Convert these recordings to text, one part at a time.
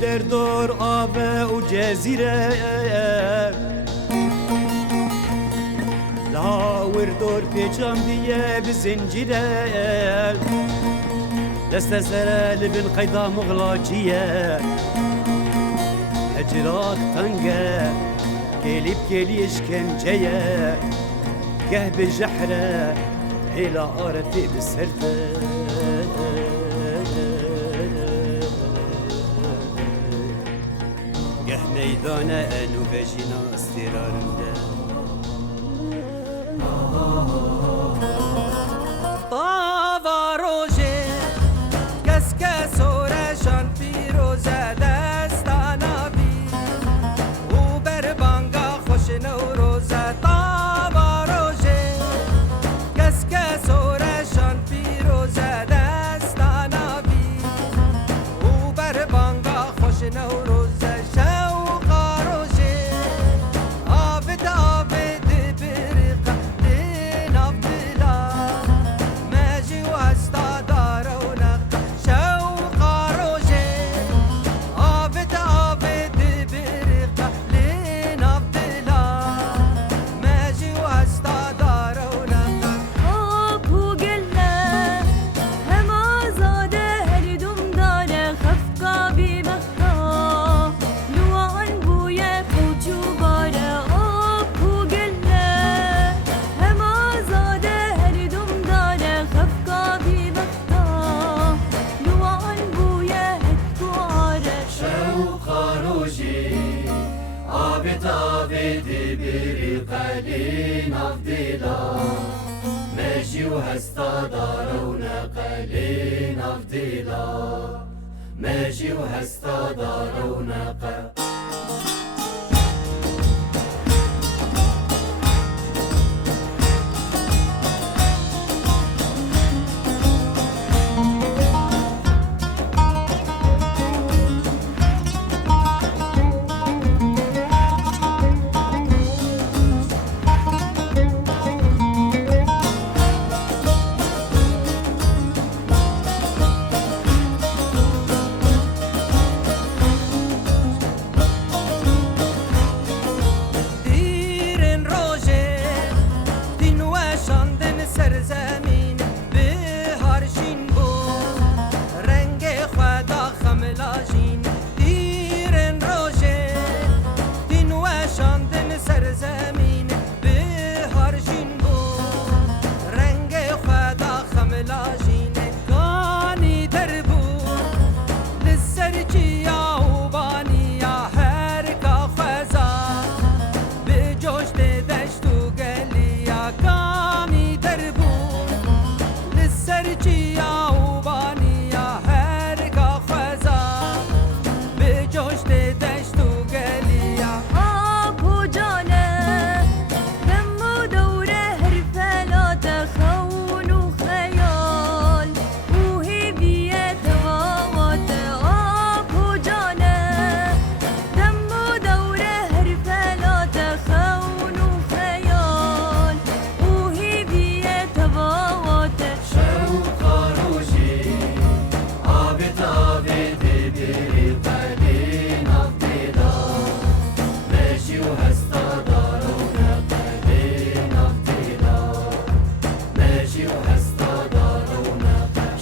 در دور آوه و جزیره لاور دور پیچام دیه بزنجیره دست سره لبن قیدا مغلاجیه هجرات تنگه گلی بگلی اشکنجیه گه بجحره هلا آرتی بسرده گه میدانه انو بجینا استرارنده طاوا روژه کس که سورشان پیروزه دستانا بی او بر بانگا خوش نوروزه طاوا روژه کس که سورشان پیروزه دستانا بی او بر بانگا خوش نوروزه شوقا روژه آبد آبد برقه دیناف دلا ماجی و هستا داره و نقه شوقا روژه آبد آبد برقه دیناف دلا ماجی و هستا داره و نقه آبو گله هم آزاده هر دوم داره خفقا بی مختا لوان بوی پوچو باره آبو گله هم آزاده هر دوم داره خفقا بی مختا لوان بوی هتو آره شوقا روجي عابد عابد برقة لينا فضيلة ماشي وهستا دارونا قلينا فضيلة ماشي وهستا دارونا دیرین روژه دین و شاندن سرزمین بهارشین بود رنگ خدا خملاجین دیرین روژه دین و شاندن سرزمین بهارشین بود رنگ خدا خملاجین گانی در بود لسر چیا و بانیا هر کا خزا به جوش دشت و گلیا کانی در بود لسر چیا و بانیا هر کا خزا به جوش دشت و گلیا آبو جانه دم و دوره هر فلات خون و خیال او هیویه توات آبو جانه دم و دوره هر فلات خون و خیال او هیویه توات شوقا روجي عابد عابد برقة لينا فضيلة ماشي وهستا دارونا قلينا فضيلة ماشي وهستا دارونا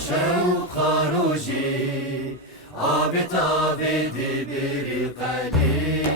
شوقا روجي عابد عابد برقة لينا